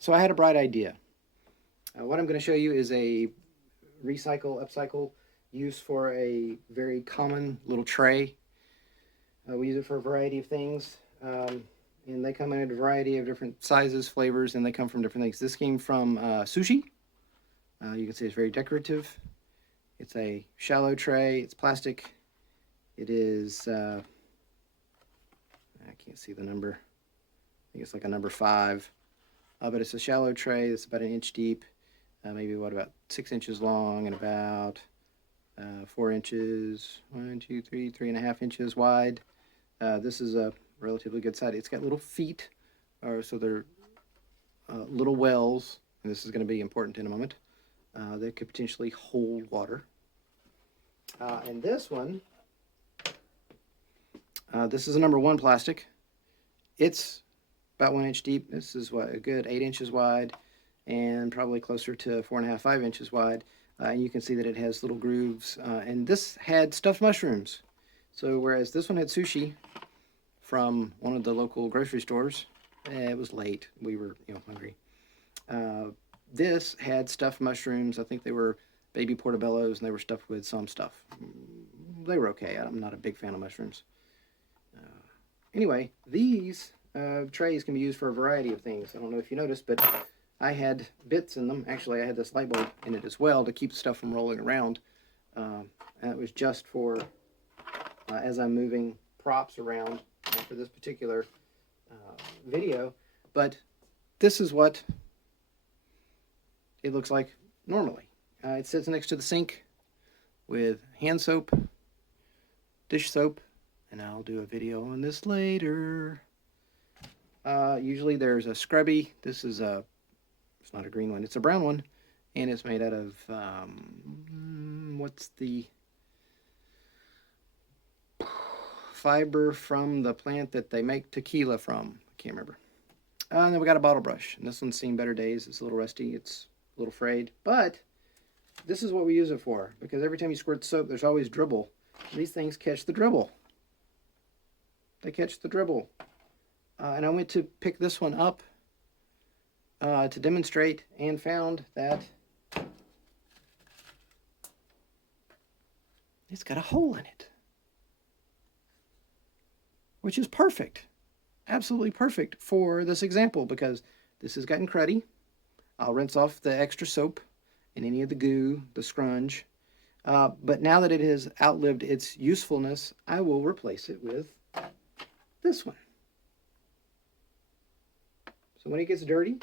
So I had a bright idea. What I'm going to show you is a recycle, upcycle use for a very common little tray. We use it for a variety of things, and they come in a variety of different sizes, flavors, and they come from different things. This came from sushi. You can see it's very decorative. It's a shallow tray. It's plastic. It is, I can't see the number. I think it's like a number 5. But it's a shallow tray. It's about an inch deep. Maybe about 6 inches long and about 4 inches, 3.5 inches wide. This is a relatively good size. It's got little feet, so they're little wells, and this is going to be important in a moment, that could potentially hold water. And this one, this is a number 1 plastic. It's about 1 inch deep. This is what, a good 8 inches wide, and probably closer to 4.5, 5 inches wide. And you can see that it has little grooves. And this had stuffed mushrooms. So whereas this one had sushi from one of the local grocery stores, it was late. We were, hungry. This had stuffed mushrooms. I think they were baby portobellos, and they were stuffed with some stuff. They were okay. I'm not a big fan of mushrooms. Anyway, these trays can be used for a variety of things. I don't know if you noticed, but I had bits in them. Actually, I had this light bulb in it as well to keep stuff from rolling around. And it was just for as I'm moving props around for this particular video. But this is what it looks like normally. It sits next to the sink with hand soap, dish soap, and I'll do a video on this later. Usually there's a scrubby. This is it's not a green one, it's a brown one, and it's made out of, what's the fiber from the plant that they make tequila from? I can't remember. And then we got a bottle brush, and this one's seen better days. It's a little rusty, it's a little frayed, but this is what we use it for, because every time you squirt soap, there's always dribble. These things catch the dribble. They catch the dribble. And I went to pick this one up to demonstrate, and found that it's got a hole in it, which is perfect, absolutely perfect for this example, because this has gotten cruddy. I'll rinse off the extra soap and any of the goo, the scrunch, but now that it has outlived its usefulness, I will replace it with this one. So when it gets dirty,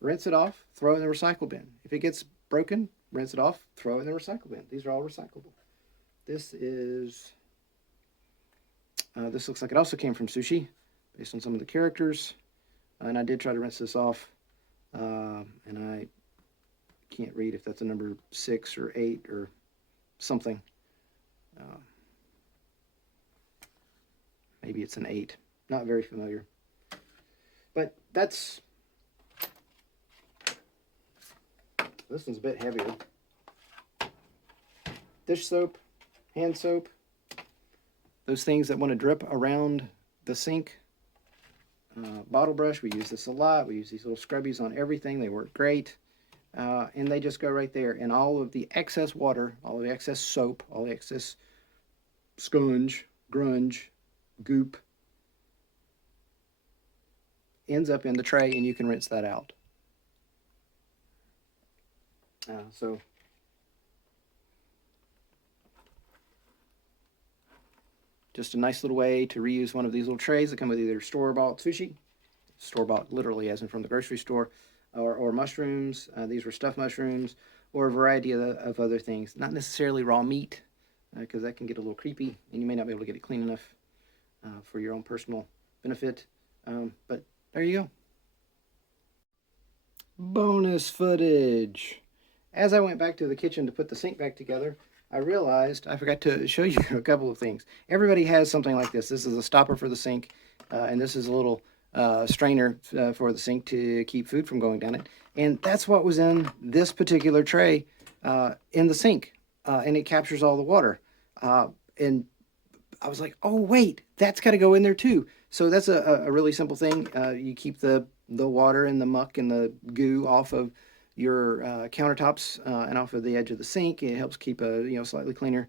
rinse it off, throw it in the recycle bin. If it gets broken, rinse it off, throw it in the recycle bin. These are all recyclable. This is, this looks like it also came from sushi, based on some of the characters. And I did try to rinse this off, and I can't read if that's a number 6 or 8 or something. Maybe it's an 8. Not very familiar. But that's, this one's a bit heavier. Dish soap, hand soap, those things that want to drip around the sink. Bottle brush, we use this a lot. We use these little scrubbies on everything. They work great. And they just go right there. And all of the excess water, all of the excess soap, all the excess scunge, grunge, goop, ends up in the tray, and you can rinse that out. So just a nice little way to reuse one of these little trays that come with either store-bought sushi, store-bought literally as in from the grocery store, or mushrooms. These were stuffed mushrooms, or a variety of other things. Not necessarily raw meat, because that can get a little creepy, and you may not be able to get it clean enough for your own personal benefit. But there you go. Bonus footage. As I went back to the kitchen to put the sink back together, I realized I forgot to show you a couple of things. Everybody has something like this. This is a stopper for the sink, and this is a little strainer for the sink to keep food from going down it. And that's what was in this particular tray in the sink, and it captures all the water. And I was like, oh wait, that's got to go in there too. So that's a really simple thing. You keep the the water and the muck and the goo off of your countertops and off of the edge of the sink. It helps keep a slightly cleaner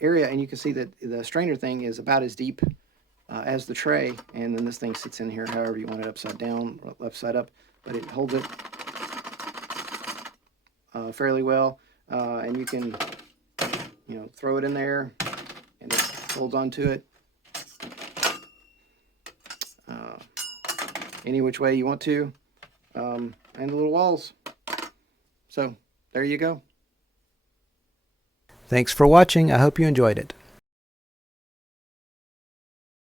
area, and you can see that the strainer thing is about as deep as the tray, and then this thing sits in here however you want it, upside down or left side up, but it holds it fairly well, and you can throw it in there and it holds onto it any which way you want to, and the little walls. So there you go. Thanks for watching. I hope you enjoyed it.